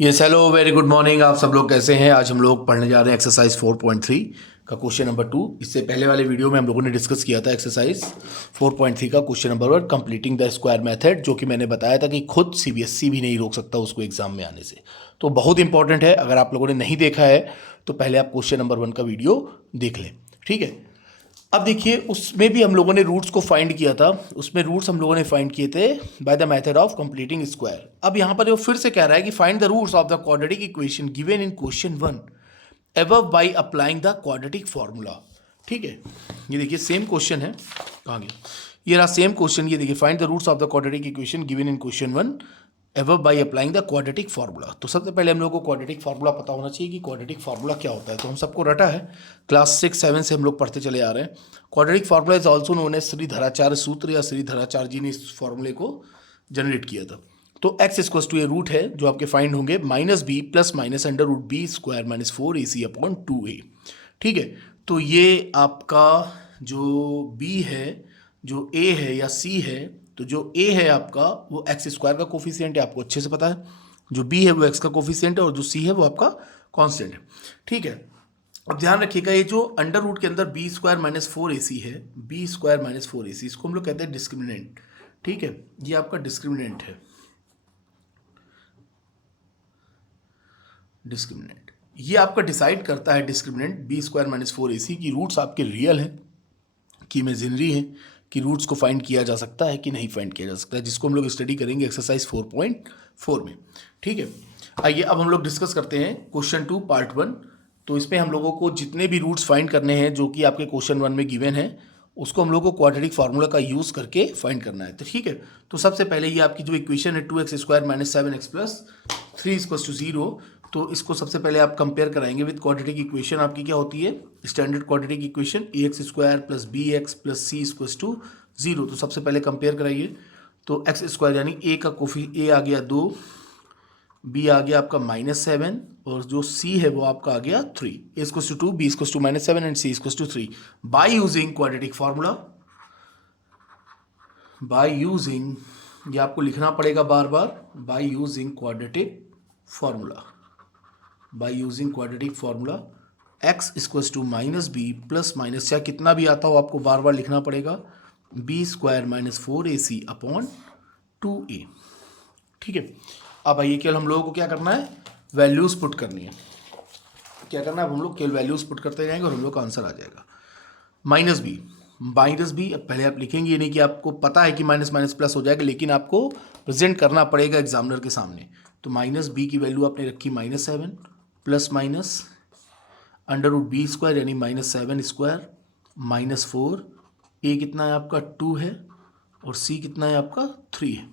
Yes hello very good morning. आप सब लोग कैसे हैं? आज हम लोग पढ़ने जा रहे हैं एक्सरसाइज 4.3 का क्वेश्चन नंबर 2। इससे पहले वाले वीडियो में हम लोगों ने डिस्कस किया था एक्सरसाइज 4.3 का question number 1 completing the square method, जो कि मैंने बताया था कि खुद सीबीएसई भी नहीं रोक सकता उसको एग्जाम में आने से। तो बहुत इंपॉर्टेंट है, अगर आप लोगों ने नहीं देखा है तो पहले आप क्वेश्चन नंबर 1 का वीडियो देख लें, ठीक है। अब देखिए, उसमें भी हम लोगों ने रूट्स को फाइंड किया था। उसमें रूट्स हम लोगों ने फाइंड किए थे by the method of completing square. अब यहाँ पर वो फिर से कह रहा है कि find the roots of the quadratic equation given in question 1 above by applying the quadratic formula. ठीक है, ये देखिए सेम क्वेश्चन है। कहाँ गया? ये रहा सेम क्वेश्चन। ये देखिए, find the roots of the quadratic equation given in question 1 above by applying the quadratic formula. तो सबसे पहले हम लोग को क्वाड्रेटिक फार्मूला पता होना चाहिए कि क्वाड्रेटिक फार्मूला क्या होता है। तो हम सबको रटा है, क्लास 6-7 से हम लोग पढ़ते चले आ रहे हैं। Quadratic formula is also known as Shridharacharya सूत्र, या श्रीधराचार्य जी ने इस फॉर्मूले को जनरेट किया था। तो x equals to a root है जो आपके फाइंड होंगे minus B plus minus under root B square minus 4ac upon 2a। ठीक है, तो ये आपका जो बी है, जो ए है या सी है, तो जो ए है आपका वो एक्स स्क्वायर का कोफिशिएंट है, आपको अच्छे से पता है। जो बी है वो एक्स का कोफिशिएंट है और जो सी है वो आपका कांस्टेंट है। ठीक है, अब ध्यान रखिएगा, ये जो अंडर रूट के अंदर बी स्क्वायर माइनस 4ac है, बी स्क्वायर माइनस 4ac, इसको हम लोग कहते हैं डिस्क्रिमिनेंट। ठीक है, ये आपका डिस्क्रिमिनेंट है। डिस्क्रिमिनेंट ये आपका डिसाइड करता है, discriminant B square minus 4ac की रूट्स आपके रियल हैं कि इमेजिनरी हैं, कि रूट्स को फाइंड किया जा सकता है कि नहीं फाइंड किया जा सकता है, जिसको हम लोग स्टडी करेंगे एक्सरसाइज 4.4 में। ठीक है, आइए अब हम लोग डिस्कस करते हैं क्वेश्चन 2 पार्ट 1। तो इसमें हम लोगों को जितने भी रूट्स फाइंड करने हैं जो कि आपके क्वेश्चन 1 में गिवन है, उसको हम लोग को क्वाड्रेटिक फार्मूला का यूज़ करके फाइंड करना है। तो ठीक है, तो सबसे पहले ये आपकी जो इक्वेशन है 2x square minus 7x plus 3 equals to 0, तो इसको सबसे पहले आप कंपेयर कराएंगे विद क्वाड्रेटिक इक्वेशन। आपकी क्या होती है? Standard quadratic equation ax square plus b x plus c equals to 0। तो सबसे पहले कंपेयर कराइए। तो एक्स स्क्वायर यानी ए का कोफी ए आ गया 2, बी आ गया आपका -7 और जो सी है वो आपका आ गया 3। A equals to 2, b equals to -7 and c equals to 3 by using quadratic formula. By using, ये आपको लिखना पड़ेगा बार बार, by using quadratic formula. By using quadratic formula x equals to minus B plus minus, या कितना भी आता हो आपको बार बार लिखना पड़ेगा, B square minus 4ac upon 2a। ठीक है, अब आइए केवल हम लोगों को क्या करना है? वैल्यूज़ पुट करनी है। क्या करना है? अब हम लोग केवल वैल्यूज़ पुट करते जाएंगे और हम लोग का आंसर आ जाएगा माइनस बी। माइनस बी अब पहले आप लिखेंगे, ये नहीं कि आपको पता है कि माइनस माइनस प्लस हो जाएगा, लेकिन आपको प्रेजेंट करना पड़ेगा एग्जामिनर के सामने। तो माइनस बी की वैल्यू आपने रखी -7 plus minus under root B square यानी -7 स्क्वायर -4, ए कितना है आपका 2 है और सी कितना है आपका 3 है,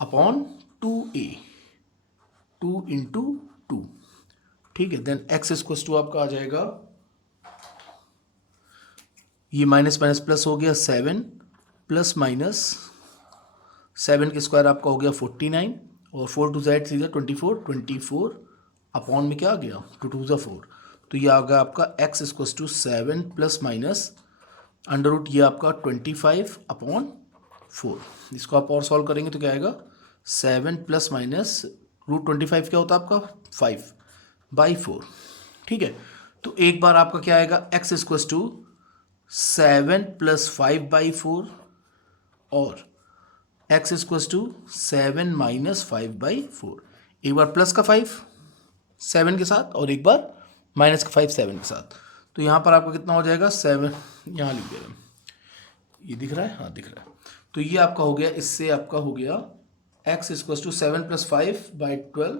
अपॉन 2a, 2 इंटू 2। ठीक है, देन एक्स इक्वल्स टू आपका आ जाएगा, ये माइनस माइनस प्लस हो गया 7 प्लस माइनस 7 के स्क्वायर आपका हो गया 49 और 4 टू ज़ाइड सीधा 24 अपॉन में क्या आ गया 2 2 ज़ा 4। तो ये आ गया आपका x equals to 7 plus minus under root ये आपका 25 अपॉन 4। इसको आप और सॉल्व करेंगे तो क्या आएगा 7 प्लस माइनस रूट 25 क्या होता है आपका 5/4। ठीक है, तो एक बार आपका क्या आएगा एक्स इक्वल्स टू 7 प्लस 5/4 और x इक्वल्स टू 7 माइनस 5/4। एक बार प्लस का 5 7 के साथ और एक बार माइनस का 5 7 के साथ। तो यहाँ पर आपका कितना हो जाएगा 7, यहाँ लिख दे रहे हैं, ये दिख रहा है, हाँ दिख रहा है। तो ये आपका हो गया, इससे आपका हो गया x इक्वल्स टू 7 प्लस 5/12,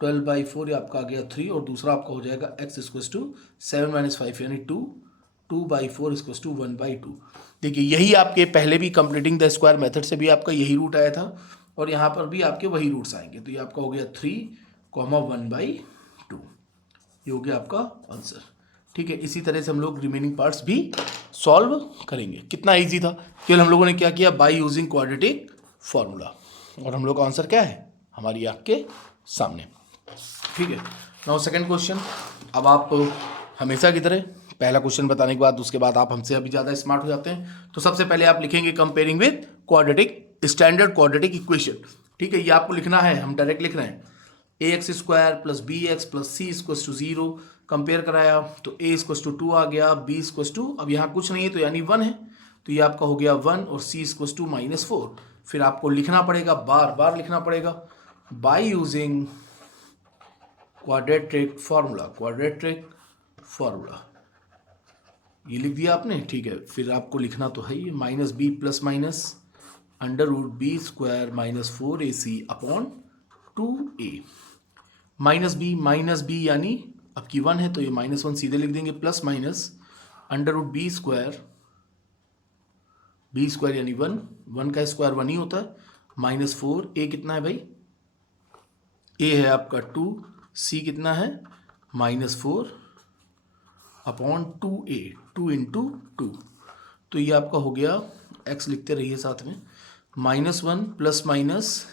12/4 ये आपका आ गया 3 और दूसरा आपका हो जाएगा x इक्वल्स टू 7 माइनस 5 यानी 2, 2/4 इक्वल्स टू 1/2। देखिए यही आपके पहले भी कंप्लीटिंग द स्क्वायर मेथड से भी आपका यही रूट आया था और यहाँ पर भी आपके वही रूट्स आएंगे। तो ये आपका हो गया 3,1/2, ये हो गया आपका आंसर। ठीक है, इसी तरह से हम लोग रिमेनिंग पार्ट्स भी सॉल्व करेंगे। कितना इजी था, केवल हम लोगों ने क्या किया बाय यूजिंग क्वाड्रेटिक फार्मूला, और हम लोग का आंसर क्या है हमारी आँख के सामने। ठीक है, नाउ सेकंड क्वेश्चन। अब आप हमेशा की तरह पहला क्वेश्चन बताने के बाद उसके बाद आप हमसे अभी ज़्यादा स्मार्ट हो जाते हैं। तो सबसे पहले आप लिखेंगे comparing with quadratic standard quadratic equation. ठीक है, ये आपको लिखना है, हम डायरेक्ट लिख रहे हैं। A x square plus b x plus c equals to 0 compare कराया तो ए इक्वल्स टू 2 आ गया, बी इक्वल्स टू, अब यहाँ कुछ नहीं है तो यानी 1 है, तो ये आपका हो गया 1 और सी इक्वल्स टू -4। फिर आपको लिखना पड़ेगा, बार बार लिखना पड़ेगा बाय यूजिंग क्वाड्रेटिक फार्मूला, ये लिख दिया आपने, ठीक है। फिर आपको लिखना तो है ही minus B plus minus under root B square -4ac upon 2a। Minus B यानी अब की 1 है तो ये -1 सीधे लिख देंगे, plus minus under root B square यानी 1 का स्क्वायर 1 ही होता है, -4, a कितना है भाई, a है आपका 2, c कितना है -4 अपॉन 2a, 2 इंटू 2, तो ये आपका हो गया, x लिखते रहिए साथ में, -1 plus minus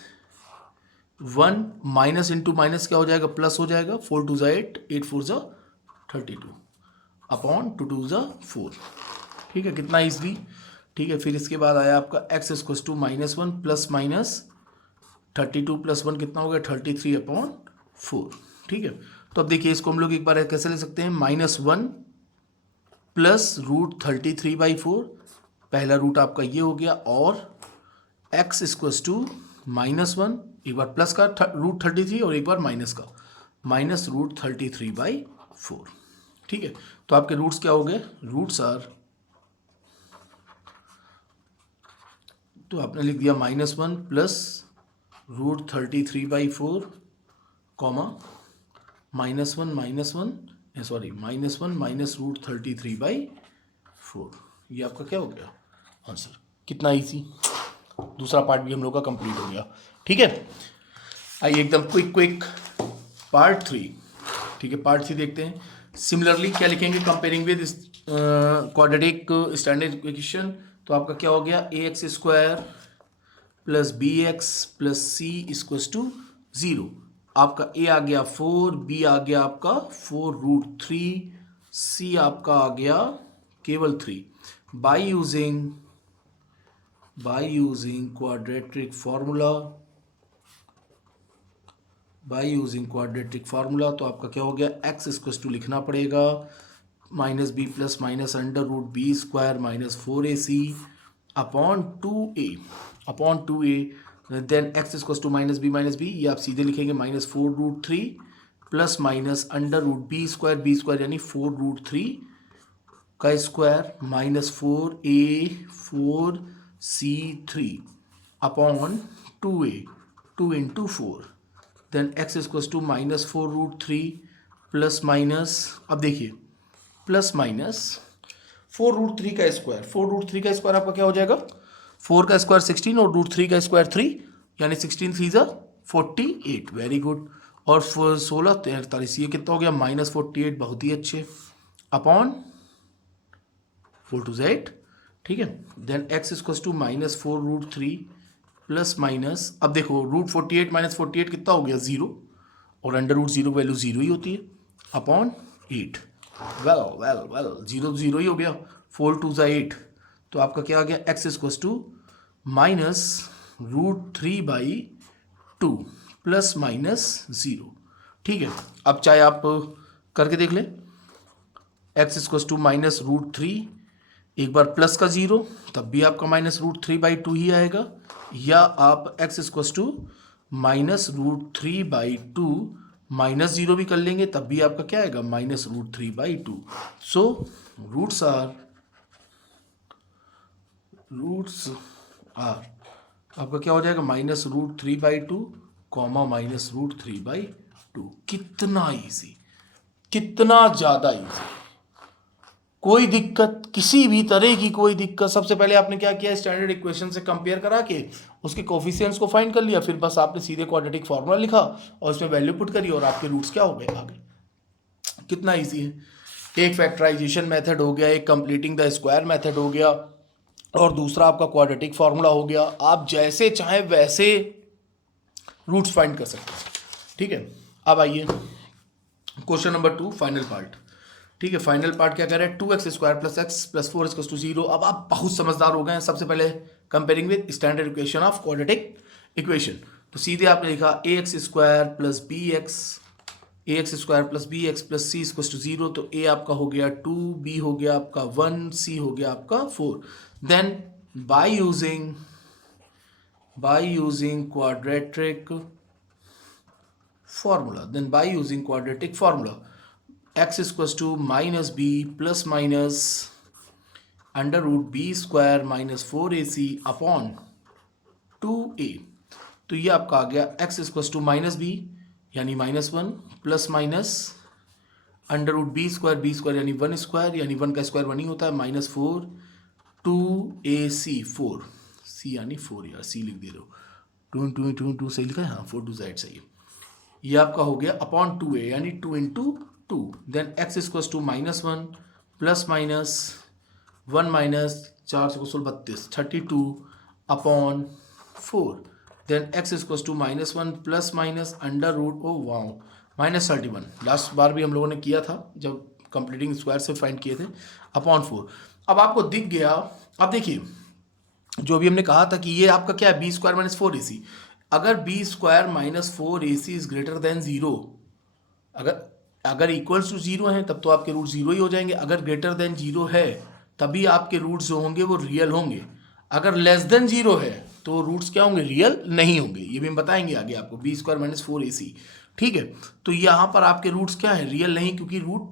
1 minus into minus क्या हो जाएगा, प्लस हो जाएगा, 4 2 ज़ा 8, 8 4 ज़ा 32 अपॉन 2 2 ज़ा 4, ठीक है, कितना ईजली, ठीक है। फिर इसके बाद आया आपका x equals to -1 plus minus 32 plus 1 कितना हो गया 33 अपॉन 4, ठीक है। तो अब देखिए इसको हम लोग एक बार कैसे ले सकते हैं, -1 प्लस √33/4, पहला रूट आपका ये हो गया, और x इक्वल्स टू -1, एक बार प्लस का √33 और एक बार माइनस का, माइनस √33/4, ठीक है। तो आपके रूट्स क्या हो गए, रूट्स आर, तो आपने लिख दिया -1 प्लस √33/4 कॉमा -1 माइनस √33/4, ये आपका क्या हो गया आंसर, कितना इजी, दूसरा पार्ट भी हम लोग का कंप्लीट हो गया, ठीक है। आइए एकदम क्विक पार्ट 3, ठीक है, पार्ट 3 देखते हैं। सिमिलरली क्या लिखेंगे, comparing with quadratic standard equation, तो आपका क्या हो गया, a x square plus b x plus c equals to 0, आपका ए आ गया 4, बी आ गया आपका 4√3, सी आपका आ गया केवल 3, बाय यूजिंग क्वाड्रेटिक फार्मूला, तो आपका क्या हो गया, x इक्वल्स टू लिखना पड़ेगा -b plus minus under root B square -4ac upon 2a, then x equals to -b, ये आप सीधे लिखेंगे -4√3 plus minus under root B square यानी 4√3 का square -4a/4c3 upon 2a, 2 into 4, then x equals to -4√3 plus minus, अब देखिए plus minus 4√3 का square, 4√3 का स्क्वायर आपका क्या हो जाएगा, 4 का स्क्वायर 16 और √3 का स्क्वायर 3, यानी 16 3 ज़ा 48, वेरी गुड, और 16 43, ये कितना हो गया -48, बहुत ही अच्छे, अपॉन 4 2 ज़ा 8, ठीक है। Then x equals to -4√3 plus minus, अब देखो √48 -48 कितना हो गया 0, और अंडर रूट 0 वैल्यू 0 ही होती है, अपॉन 8, वेल 0 0 ही हो गया, 4 2 ज़ा 8, तो आपका क्या आ गया, x equals to -√3/2 plus minus 0, ठीक है। अब चाहे आप करके देख लें, x इक्वल्स टू -√3, एक बार प्लस का 0 तब भी आपका -√3/2 ही आएगा, या आप x इक्वल्स टू -√3/2 -0 भी कर लेंगे तब भी आपका क्या आएगा, -√3/2। सो रूट्स आर आपका क्या हो जाएगा, -√3/2 कॉमा -√3/2, कितना इजी, कितना ज़्यादा इजी, कोई दिक्कत, किसी भी तरह की कोई दिक्कत। सबसे पहले आपने क्या किया, स्टैंडर्ड इक्वेशन से कंपेयर करा के उसके कोफिशिएंट्स को फाइंड कर लिया, फिर बस आपने सीधे क्वाड्रेटिक फार्मूला लिखा और उसमें वैल्यू पुट करी और आपके रूट्स क्या हो गए, आ गए, कितना इजी है। एक फैक्टराइजेशन मेथड हो गया, एक कंप्लीटिंग द स्क्वायर मेथड हो गया, और दूसरा आपका क्वाड्रेटिक फार्मूला हो गया। आप जैसे चाहे वैसे रूट्स फाइंड कर सकते हैं, ठीक है। अब आइए क्वेश्चन नंबर 2, फाइनल पार्ट, ठीक है। फाइनल पार्ट क्या कह रहा है, 2x² + x + 4 = 0। अब आप बहुत समझदार हो गए हैं। सबसे पहले comparing with standard equation of quadratic equation, तो सीधे आपने लिखा a x square plus b x, a x square plus b x plus c equal to 0। तो ए आपका हो गया 2, बी हो गया आपका 1, सी हो गया आपका 4। Then by using quadratic formula, x equal to minus B plus minus under root B square minus 4ac upon 2a। तो ये आपका आ गया x equal to minus B यानी -1 plus minus under root B square यानी 1 square, यानी 1 का square 1 ही होता है, -4 2ac 4, c यानी 4, यार c लिख दे रहे हो, 2 सही लिखा है, हाँ 4 2 z सही है। ये आपका हो गया अपॉन 2a यानी 2 into 2। Then x equal to -1 plus minus 1 minus 4 से 32 32 upon 4। Then x equal to -1 plus minus under root -31, last बार भी हम लोगों ने किया था जब कंप्लीटिंग स्क्वायर से फाइंड किए थे, अपॉन 4। अब आपको दिख गया, अब देखिए जो भी हमने कहा था कि ये आपका क्या है, बी स्क्वायर माइनस 4ac। अगर B square minus 4ac is greater than 0, अगर इक्वल्स टू 0 है तब तो आपके रूट 0 ही हो जाएंगे। अगर ग्रेटर देन 0 है तभी आपके रूट्स जो होंगे वो रियल होंगे। अगर लेस देन 0 है तो रूट्स क्या होंगे, रियल नहीं होंगे। ये भी हम बताएंगे आगे आपको, बी स्क्वायर माइनस 4ac। ठीक है, तो यहाँ पर आपके रूट्स क्या है, रियल नहीं, क्योंकि रूट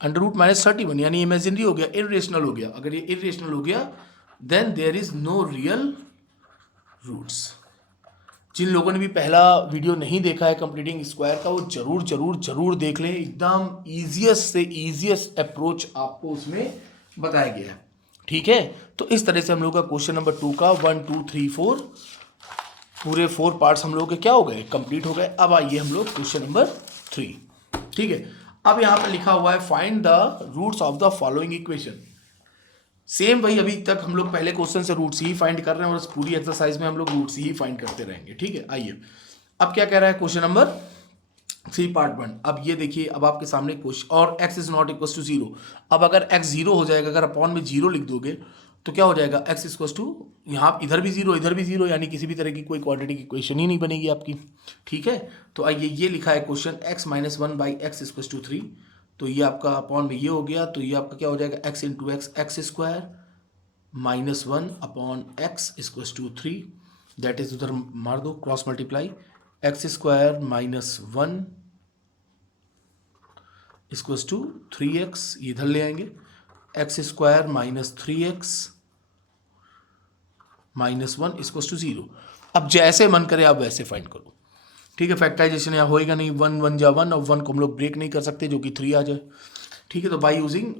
अंडर रूट -31 यानी इमेजिनरी हो गया, इरेशनल हो गया। अगर ये इरेशनल हो गया then there is no real roots. जिन लोगों ने भी पहला वीडियो नहीं देखा है कंप्लीटिंग स्क्वायर का, वो जरूर जरूर जरूर देख लें। एकदम ईजिएस्ट से ईजिएस्ट अप्रोच आपको उसमें बताया गया है। ठीक है, तो इस तरह से हम लोग का क्वेश्चन नंबर 2 का 1 2 3 4 पूरे 4 पार्ट्स हम लोग के क्या हो गए, कंप्लीट हो गए। अब आइए हम लोग क्वेश्चन नंबर 3। ठीक है, अब यहाँ पर लिखा हुआ है find the roots of the following equation. Same वही अभी तक हम लोग पहले क्वेश्चन से रूट्स ही फाइंड कर रहे हैं और इस पूरी एक्सरसाइज में हम लोग रूट्स ही फाइंड करते रहेंगे। ठीक है, आइए अब क्या कह रहा है क्वेश्चन नंबर 3 पार्ट 1। अब ये देखिए, अब आपके सामने क्वेश्चन, और x is not equal to 0। अब अगर x 0 हो जाएगा, अगर अपॉन में 0 लिख दोगे तो क्या हो जाएगा, x इक्वल टू, यहाँ इधर भी 0 इधर भी 0, यानी किसी भी तरह की कोई क्वाड्रेटिक इक्वेशन ही नहीं बनेगी आपकी। ठीक है, तो आइए ये लिखा है question x minus 1 by X equal to 3। तो ये आपका अपॉन में ये हो गया, तो ये आपका क्या हो जाएगा, x into X square -1 upon X equal to 3, that is उधर मार दो cross multiply, X square -1 equal to 3x, इधर ले आएंगे, x square -3x -1 equal to 0। अब जैसे मन करे आप वैसे फाइंड करो। ठीक है, फैक्टराइजेशन यहाँ होएगा नहीं, 1 1 जा 1 और 1 को हम लोग ब्रेक नहीं कर सकते, जो कि 3 आ जाए। ठीक है, तो बाय यूजिंग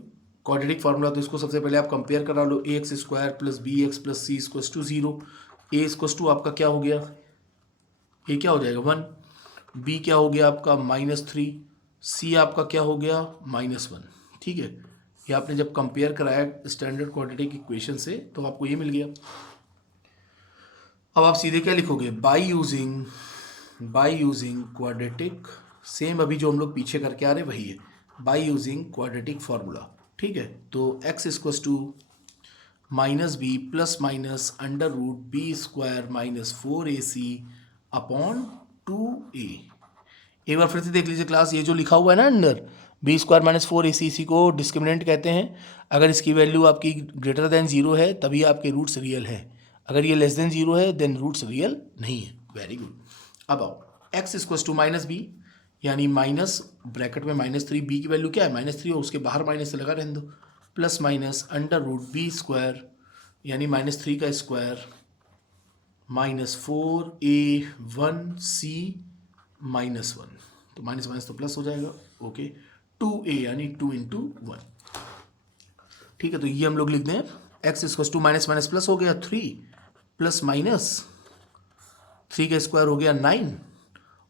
क्वाड्रेटिक फार्मूला, तो इसको सबसे पहले आप कंपेयर करा लो, a x square plus b x plus c equal to 0। A equal to आपका क्या हो गया, ए क्या हो जाएगा 1, बी क्या हो गया आपका -3, सी आपका क्या हो गया -1। ठीक है, ये आपने जब कंपेयर कराया स्टैंडर्ड क्वाड्रेटिक इक्वेशन से तो आपको ये मिल गया। अब आप सीधे क्या लिखोगे, बाय यूजिंग क्वाड्रेटिक, सेम अभी जो हम लोग पीछे करके आ रहे वही है, बाय यूजिंग क्वाड्रेटिक फार्मूला। ठीक है, तो x equal to minus B plus minus under root B square -4ac upon 2a। एक बार फिर से देख लीजिए क्लास, ये जो लिखा हुआ है ना अंदर, बी स्क्वायर -4ac, इसी को डिस्क्रिमिनेंट कहते हैं। अगर इसकी वैल्यू आपकी ग्रेटर देन 0 है तभी आपके रूट्स रियल है, अगर ये लेस देन 0 है देन रूट्स रियल नहीं है। Very good. अब आओ, x equal to minus B यानी माइनस ब्रैकेट में -3, बी की वैल्यू क्या है -3 और उसके बाहर माइनस से लगा रहने दो, plus minus under root B square यानी -3 का स्क्वायर -4a1c -1, तो माइनस माइनस तो प्लस हो जाएगा। ओके, 2a यानी 2 इंटू 1। ठीक है, तो ये हम लोग लिख दें, x equal to minus minus plus हो गया 3 प्लस माइनस 3 का स्क्वायर हो गया 9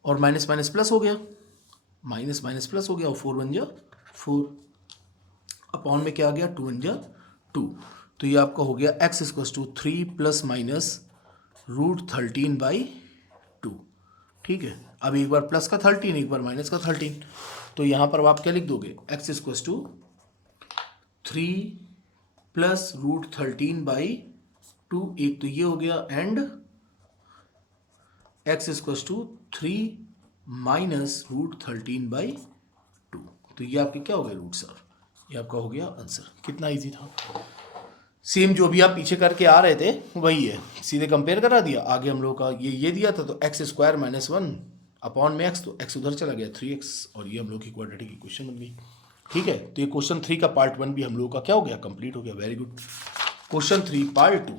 और माइनस माइनस प्लस हो गया, माइनस माइनस प्लस हो गया और 4 1 जा 4 अपॉन में क्या आ गया 2 1 जा 2। तो ये आपका हो गया x equal to 3 plus minus √13/2। ठीक है, अब एक बार प्लस का 13 एक बार माइनस का 13, तो यहाँ पर आप क्या लिख दोगे, x इक्वल टू 3 प्लस √13/2, एक तो ये हो गया and X equal to 3 minus √13/2। तो ये आपके क्या हो गया रूट सर, ये आपका हो गया आंसर। कितना इजी था, सेम जो भी आप पीछे करके आ रहे थे वही है, सीधे कंपेयर करा दिया। आगे हम लोग का ये दिया था तो x² - 1 अपॉन में x, तो x उधर चला गया 3x, और ये हम लोग की क्वाड्रेटिक इक्वेशन बन गई। ठीक है, तो ये क्वेश्चन 3 का पार्ट 1 भी हम लोग का क्या हो गया, कंप्लीट हो गया। Very good. Question 3 part 2।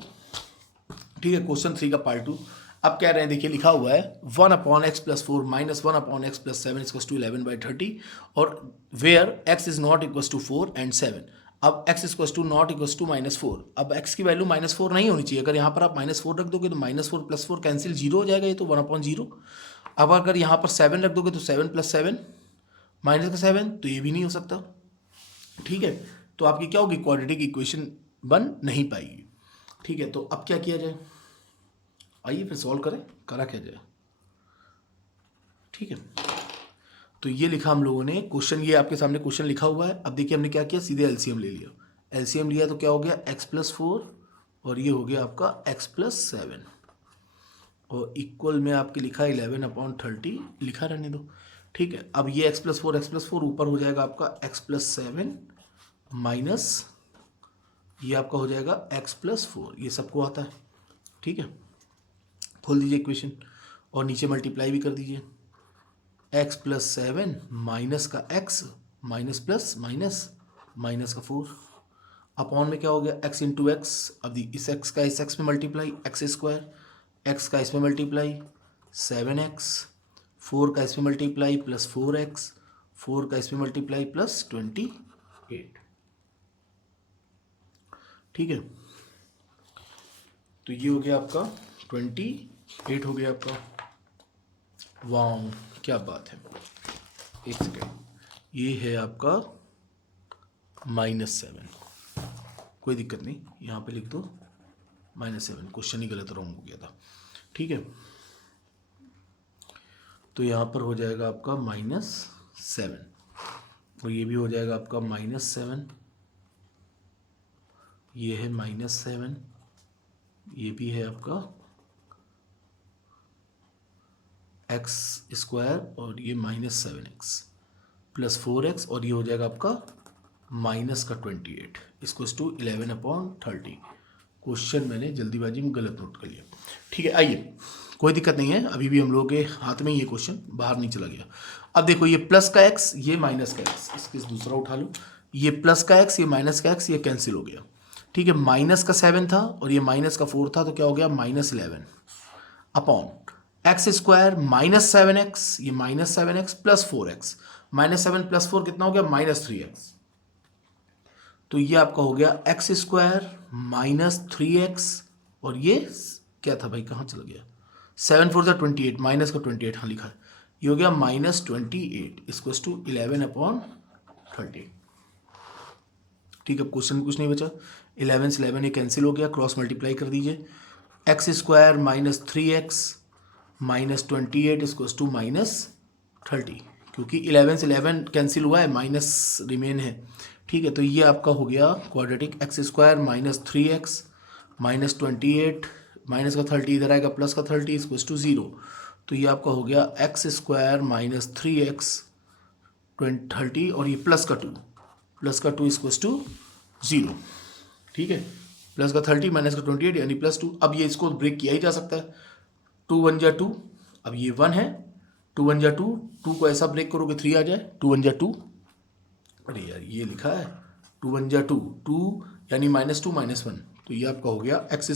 ठीक है, क्वेश्चन 3 का पार्ट 2 अब कह रहे हैं, देखिए लिखा हुआ है 1/x + 4 - 1/x + 7 = 11/30, और where x is not equal to 4 and 7। अब x equal to not equal to -4। अब x की वैल्यू -4 नहीं होनी चाहिए। अगर यहाँ पर आप -4 रख दोगे तो -4 + 4 कैंसिल, 0 हो जाएगा, ये तो 1/0। अब अगर यहाँ पर 7 रख दोगे तो 7 + 7 -7, तो ये भी नहीं हो सकता। ठीक है, तो आपकी क्या होगी, क्वाड्रेटिक इक्वेशन बन नहीं पाएगी। ठीक है, तो अब क्या किया जाए, आइए फिर सॉल्व करें, करा क्या जाए। ठीक है, तो ये लिखा हम लोगों ने क्वेश्चन, ये आपके सामने क्वेश्चन लिखा हुआ है। अब देखिए हमने क्या किया, सीधे एलसीएम ले लिया। एलसीएम लिया तो क्या हो गया, x + 4 और ये हो गया आपका x + 7, और इक्वल में आपके लिखा 11/30, लिखा रहने दो। ठीक है, अब ये x + 4 ऊपर हो जाएगा आपका x + 7 माइनस ये आपका हो जाएगा x + 4, ये सबको आता है। ठीक है, खोल दीजिए इक्वेशन और नीचे मल्टीप्लाई भी कर दीजिए। x + 7 माइनस का x, minus plus minus, minus का 4 अपॉन में क्या हो गया, x × x। अब इस x का इस x में मल्टीप्लाई, x², x का इसमें मल्टीप्लाई 7x, 4 का इसमें मल्टीप्लाई प्लस 4x, 4 का इसमें मल्टीप्लाई प्लस 28। ठीक है, तो ये हो गया आपका 28 हो गया आपका। वाह क्या बात है, एक सेकेंड, ये है आपका -7, कोई दिक्कत नहीं, यहाँ पे लिख दो -7, क्वेश्चन ही गलत रॉन्ग हो गया था। ठीक है, तो यहाँ पर हो जाएगा आपका -7, और ये भी हो जाएगा आपका -7, ये है -7, ये भी है आपका x² और ये -7x + 4x, और ये हो जाएगा आपका -28 = 11/30। क्वेश्चन मैंने जल्दीबाजी में गलत नोट कर लिया। ठीक है, आइए कोई दिक्कत नहीं है, अभी भी हम लोगों के हाथ में ये क्वेश्चन बाहर नहीं चला गया। अब देखो ये प्लस का x, ये माइनस का x, इसके दूसरा उठा लो, ये प्लस का x, ये माइनस का x, ये कैंसिल हो गया। ठीक है, माइनस का 7 था और ये माइनस का 4 था, तो क्या हो गया, -11 अपॉन x² -7x, ये -7x + 4x, -7 + 4 कितना हो गया, -3x। तो ये आपका हो गया x² -3x, और ये क्या था भाई, कहाँ चला गया, 7 × 4 = 28, माइनस का 28, हाँ लिखा है, ये हो गया -28 = 11/30। ठीक है, क्वेश्चन में कुछ नहीं बचा, 11 से 11 ये कैंसिल हो गया, क्रॉस मल्टीप्लाई कर दीजिए, x² -3x -28 = -30, क्योंकि 11 से 11 कैंसिल हुआ है, माइनस रिमेन है। ठीक है, तो ये आपका हो गया क्वाड्रेटिक, x² -3x -28, माइनस का 30 इधर आएगा, प्लस का 30 = 0। तो ये आपका हो गया x² -3x 30, और ये प्लस का 2 = 0। ठीक है, प्लस का 30 माइनस का 28 यानी +2। अब ये इसको ब्रेक किया ही जा सकता है, 2 × 1 = 2, अब ये 1 है, 2 × 1 = 2, 2 को ऐसा ब्रेक करोगे 3 आ जाए, 2 × 1 = 2, अरे यार ये लिखा है 2 × 1 = 2, 2 यानी -2 -1, तो ये आपका हो गया x²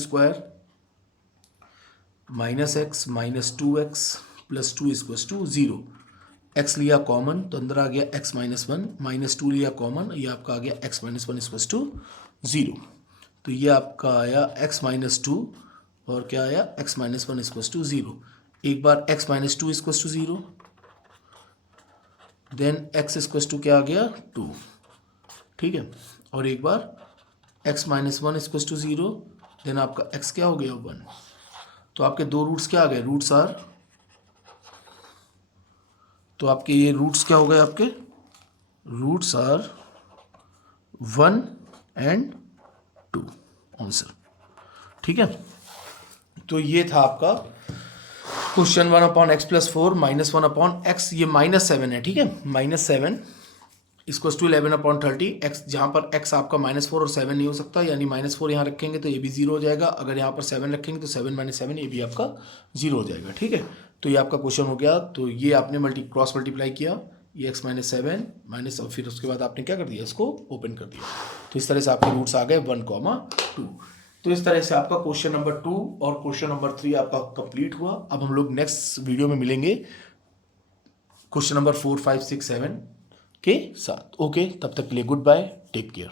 -x -2x + 2 = 0। x लिया कॉमन तो अंदर आ गया x - 1, -2 लिया कॉमन, ये आपका आ गया x - 1 = 0। तो ये आपका आया x - 2 और क्या आया x - 1 = 0। एक बार x - 2 = 0, देन x = क्या आ गया 2। ठीक है, और एक बार x - 1 = 0, देन आपका x क्या हो गया 1। तो आपके दो रूट्स क्या आ गए, रूट्स आर, तो आपके ये रूट्स क्या हो गए, आपके रूट्स आर 1 एंड 2 आंसर। ठीक है, तो ये था आपका क्वेश्चन 1/x+4 -1/x, ये -7 है, ठीक है, -7 इक्वल्स टू 11/30, x जहाँ पर x आपका -4 और 7 नहीं हो सकता, यानी -4 यहाँ रखेंगे तो ये भी 0 हो जाएगा, अगर यहाँ पर 7 रखेंगे तो 7 - 7 ये भी आपका 0 हो जाएगा, ठीक है। तो ये आपका क्वेश्चन हो गया। तो ये आपने क्रॉस मल्टीप्लाई किया, ये x -7 माइनस, और फिर उसके बाद आपने क्या कर दिया, इसको ओपन कर दिया। तो इस तरह से आपके रूट्स आ गए 1, 2। तो इस तरह से आपका क्वेश्चन नंबर 2 और क्वेश्चन नंबर 3 आपका कंप्लीट हुआ। अब हम लोग नेक्स्ट वीडियो में मिलेंगे क्वेश्चन नंबर 4, 5, 6, 7 के साथ। ओके, तब तक के लिए गुड बाय, टेक केयर।